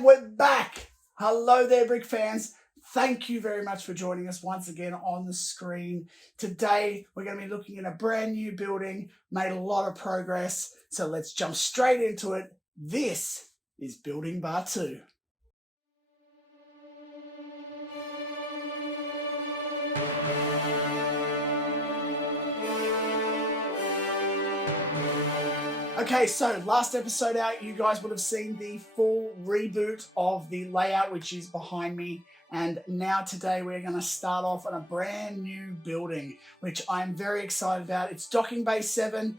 And we're back. Hello there, Brick fans. Thank you very much for joining us once again on the screen. Today, we're going to be looking at a brand new building, made a lot of progress. So let's jump straight into it. This is Building Bar 2. Okay, so last episode out, you guys would have seen the full reboot of the layout, which is behind me. And now today we're going to start off on a brand new building, which I'm very excited about. It's Docking Bay 7.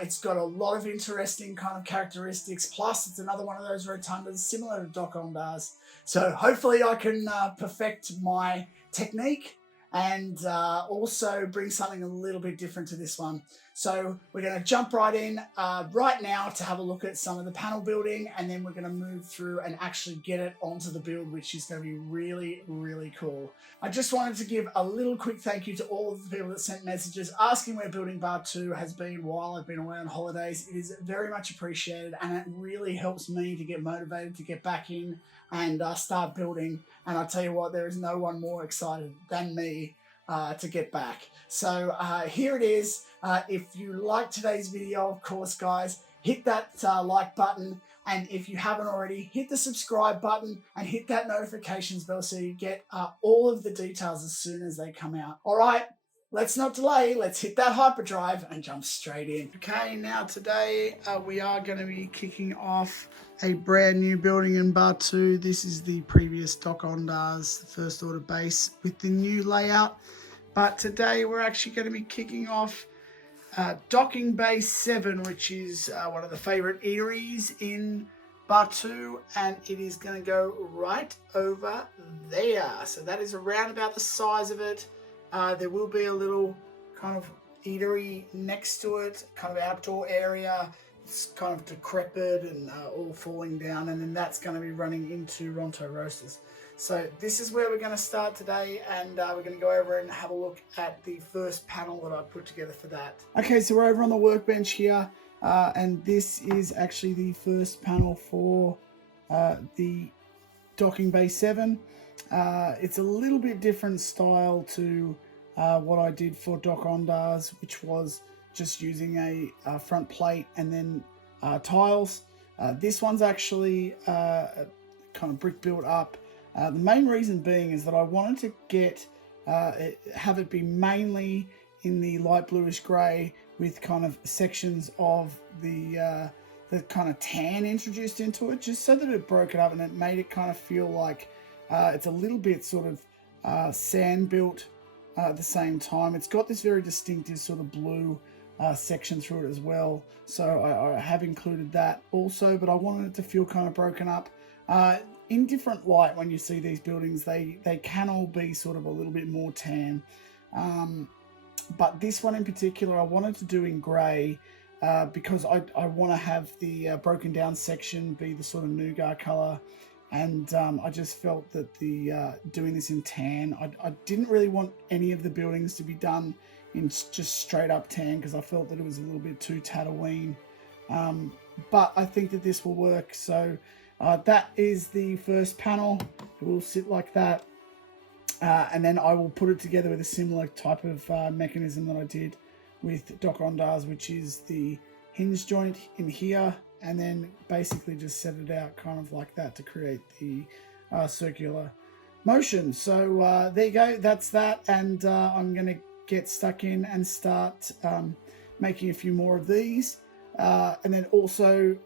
It's got a lot of interesting kind of characteristics. Plus, it's another one of those rotundas similar to Dok-Ondars. So hopefully I can perfect my technique and also bring something a little bit different to this one. So we're going to jump right in right now to have a look at some of the panel building, and then we're going to move through and actually get it onto the build, which is going to be really, really cool. I just wanted to give a little quick thank you to all of the people that sent messages asking where Building Bar 2 has been while I've been away on holidays. It is very much appreciated, and it really helps me to get motivated to get back in and start building. And I tell you what, there is no one more excited than me to get back. So here it is. If you like today's video, of course, guys, hit that like button. And if you haven't already, hit the subscribe button and hit that notifications bell so you get all of the details as soon as they come out. All right, let's not delay. Let's hit that hyperdrive and jump straight in. Okay, now today we are going to be kicking off a brand new building in Bar 2. This is the previous Dok-Ondars, the first order base with the new layout. But today we're actually going to be kicking off Docking Bay 7, which is one of the favorite eateries in Bar 2, and it is going to go right over there. So that is around about the size of it. There will be a little kind of eatery next to it, kind of outdoor area. It's kind of decrepit and all falling down, and then that's going to be running into Ronto Roasters. So this is where we're going to start today, and we're going to go over and have a look at the first panel that I put together for that. Okay, so we're over on the workbench here, and this is actually the first panel for the Docking Bay 7. It's a little bit different style to what I did for Dok-Ondars, which was just using a front plate and then tiles. This one's actually kind of brick built up. The main reason being is that I wanted to get have it be mainly in the light bluish grey with kind of sections of the kind of tan introduced into it, just so that it broke it up and it made it kind of feel like it's a little bit sort of sand built at the same time. It's got this very distinctive sort of blue section through it as well, so I have included that also, but I wanted it to feel kind of broken up. In different light, when you see these buildings, they can all be sort of a little bit more tan, but this one in particular I wanted to do in grey because I want to have the broken down section be the sort of nougat colour, and I just felt that the doing this in tan, I didn't really want any of the buildings to be done in just straight up tan because I felt that it was a little bit too Tatooine, but I think that this will work. So that is the first panel. It will sit like that, and then I will put it together with a similar type of mechanism that I did with Dok-Ondars, which is the hinge joint in here, and then basically just set it out kind of like that to create the circular motion. So there you go, that's that, and I'm going to get stuck in and start making a few more of these, and then also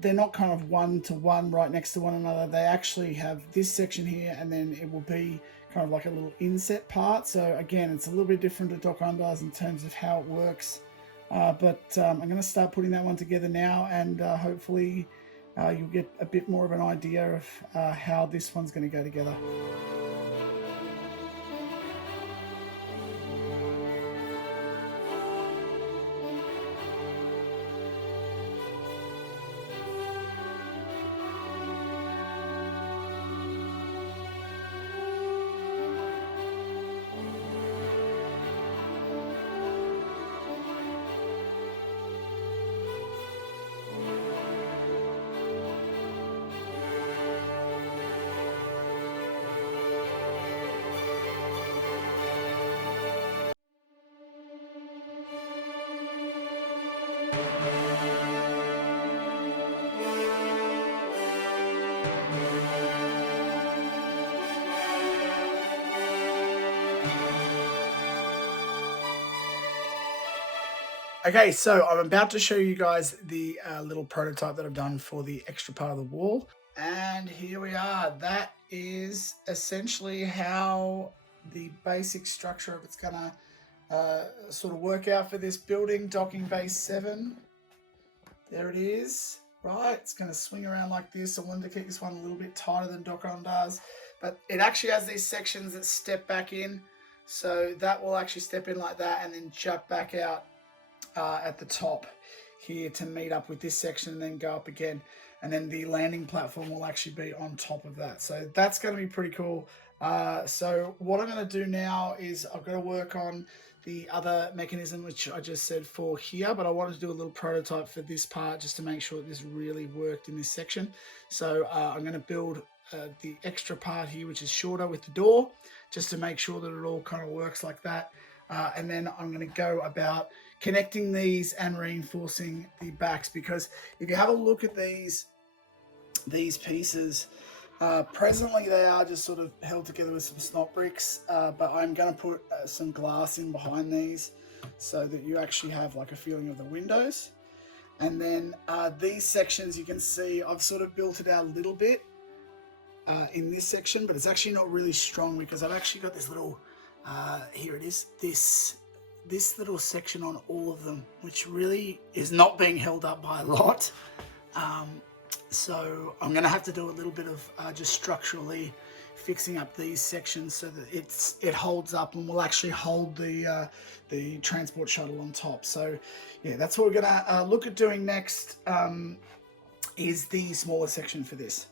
they're not kind of one to one right next to one another. They actually have this section here, and then it will be kind of like a little inset part. So again, it's a little bit different to Dok-Ondars in terms of how it works, but I'm going to start putting that one together now, and hopefully you'll get a bit more of an idea of how this one's going to go together. Okay, so I'm about to show you guys the little prototype that I've done for the extra part of the wall. And here we are. That is essentially how the basic structure of it's gonna sort of work out for this building, docking bay 7. There it is. Right, it's going to swing around like this. I wanted to keep this one a little bit tighter than Docon does, but it actually has these sections that step back in, so that will actually step in like that and then jut back out at the top here to meet up with this section and then go up again, and then the landing platform will actually be on top of that. So that's going to be pretty cool. So what I'm going to do now is I've got to work on the other mechanism, which I just said for here, but I wanted to do a little prototype for this part just to make sure that this really worked in this section. So I'm going to build the extra part here, which is shorter with the door, just to make sure that it all kind of works like that. And then I'm going to go about connecting these and reinforcing the backs, because if you have a look at these pieces, presently they are just sort of held together with some snot bricks, but I'm going to put some glass in behind these so that you actually have like a feeling of the windows. And then these sections, you can see I've sort of built it out a little bit in this section, but it's actually not really strong because I've actually got this little here it is, this little section on all of them, which really is not being held up by a lot. So I'm going to have to do a little bit of just structurally fixing up these sections so that it holds up and will actually hold the transport shuttle on top. So yeah, that's what we're going to look at doing next, is the smaller section for this.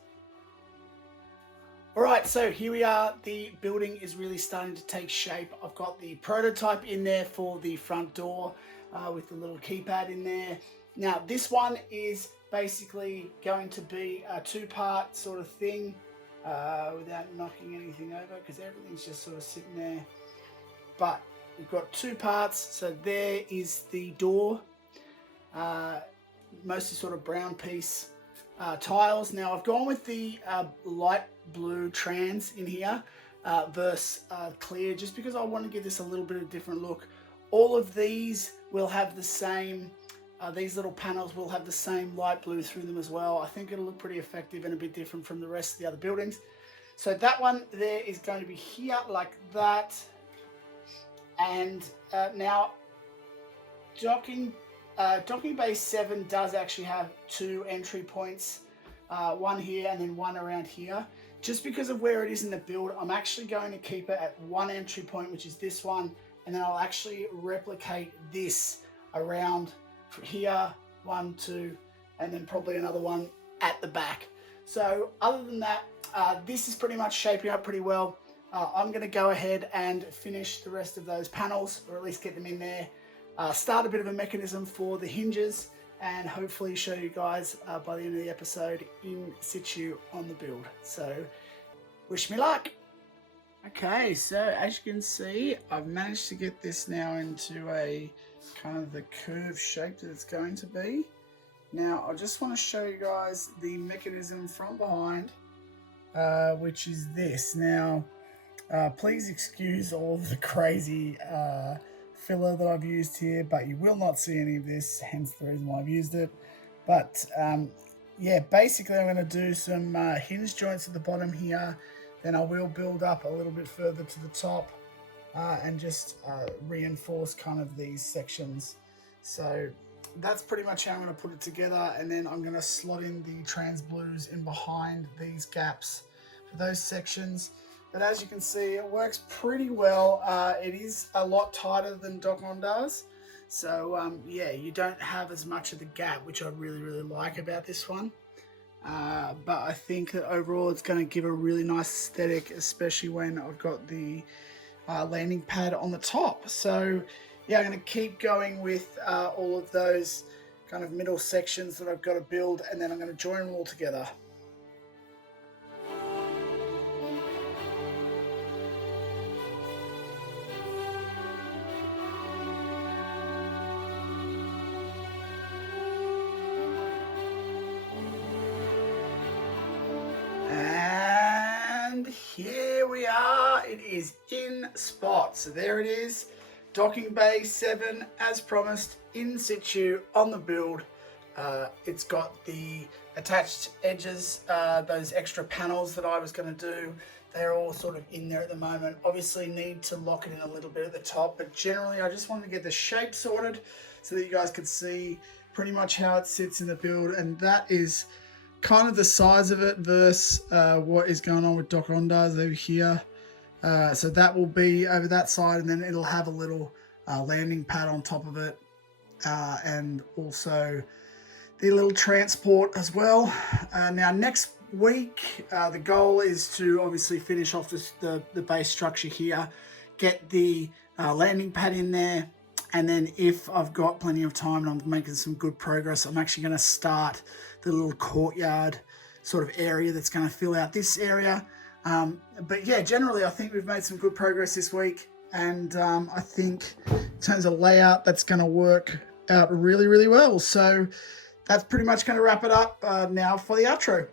All right, so here we are. The building is really starting to take shape. I've got the prototype in there for the front door with the little keypad in there. Now this one is basically going to be a two-part sort of thing without knocking anything over, because everything's just sort of sitting there. But we've got two parts. So there is the door, mostly sort of brown piece tiles. Now I've gone with the light blue trans in here versus clear, just because I want to give this a little bit of a different look. All of these will have the same, these little panels will have the same light blue through them as well. I think it'll look pretty effective and a bit different from the rest of the other buildings. So that one there is going to be here like that. And now docking bay 7 does actually have two entry points, one here and then one around here. Just because of where it is in the build, I'm actually going to keep it at one entry point, which is this one, and then I'll actually replicate this around here, 1, 2, and then probably another one at the back. So other than that, this is pretty much shaping up pretty well. I'm going to go ahead and finish the rest of those panels, or at least get them in there. Start a bit of a mechanism for the hinges, and hopefully show you guys by the end of the episode in situ on the build. So wish me luck. Okay, so as you can see, I've managed to get this now into a kind of the curved shape that it's going to be. Now I just want to show you guys the mechanism from behind, which is this. Now please excuse all of the crazy filler that I've used here, but you will not see any of this, hence the reason why I've used it. But yeah, basically I'm going to do some hinge joints at the bottom here, then I will build up a little bit further to the top and just reinforce kind of these sections. So that's pretty much how I'm going to put it together, and then I'm going to slot in the trans blues in behind these gaps for those sections. But as you can see, it works pretty well. It is a lot tighter than Docon does. So yeah, you don't have as much of the gap, which I really, really like about this one. But I think that overall it's going to give a really nice aesthetic, especially when I've got the landing pad on the top. So yeah, I'm going to keep going with all of those kind of middle sections that I've got to build, and then I'm going to join them all together. And here we are. It is in spot. So there it is. Docking Bay 7, as promised, in situ on the build. It's got the attached edges, those extra panels that I was going to do. They're all sort of in there at the moment. Obviously need to lock it in a little bit at the top, but generally I just wanted to get the shape sorted so that you guys could see pretty much how it sits in the build, and that is kind of the size of it versus what is going on with Doc Ondas over here. So that will be over that side, and then it'll have a little landing pad on top of it, and also the little transport as well. Now next week, the goal is to obviously finish off the base structure here, get the landing pad in there, and then if I've got plenty of time and I'm making some good progress, I'm actually going to start the little courtyard sort of area that's going to fill out this area. But yeah, generally I think we've made some good progress this week, and I think in terms of layout, that's going to work out really, really well. So that's pretty much going to wrap it up now for the outro.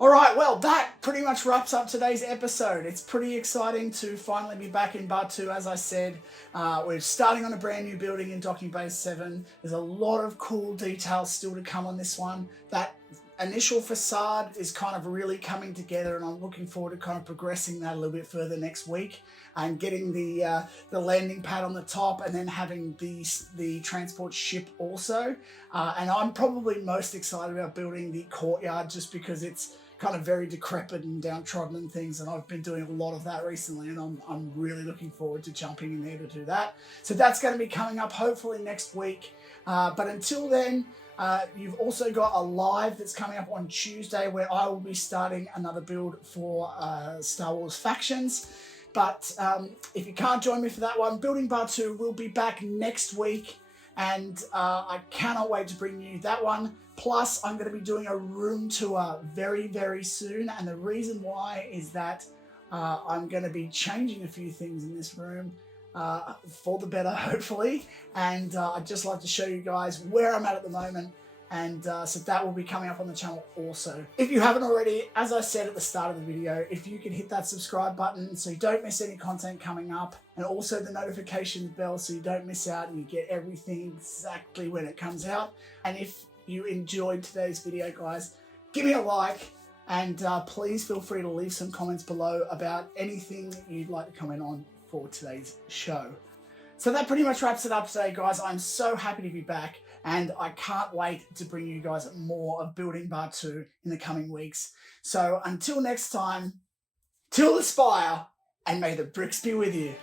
All right, well, that pretty much wraps up today's episode. It's pretty exciting to finally be back in Batu. As I said, we're starting on a brand new building in Docking Bay 7. There's a lot of cool details still to come on this one. That initial facade is kind of really coming together, and I'm looking forward to kind of progressing that a little bit further next week and getting the landing pad on the top, and then having the transport ship also. And I'm probably most excited about building the courtyard just because it's kind of very decrepit and downtrodden and things, and I've been doing a lot of that recently, and I'm really looking forward to jumping in there to do that. So that's going to be coming up hopefully next week. But until then, you've also got a live that's coming up on Tuesday where I will be starting another build for Star Wars Factions. But if you can't join me for that one, Building Batu will be back next week, and I cannot wait to bring you that one. Plus, I'm going to be doing a room tour very, very soon, and the reason why is that I'm going to be changing a few things in this room for the better, hopefully, and I'd just like to show you guys where I'm at the moment, and so that will be coming up on the channel also. If you haven't already, as I said at the start of the video, if you could hit that subscribe button so you don't miss any content coming up, and also the notifications bell so you don't miss out and you get everything exactly when it comes out. And if you enjoyed today's video, guys, give me a like, and please feel free to leave some comments below about anything you'd like to comment on for today's show. So that pretty much wraps it up today, guys. I'm so happy to be back, and I can't wait to bring you guys more of Building Batu in the coming weeks. So until next time, till the spire, and may the bricks be with you.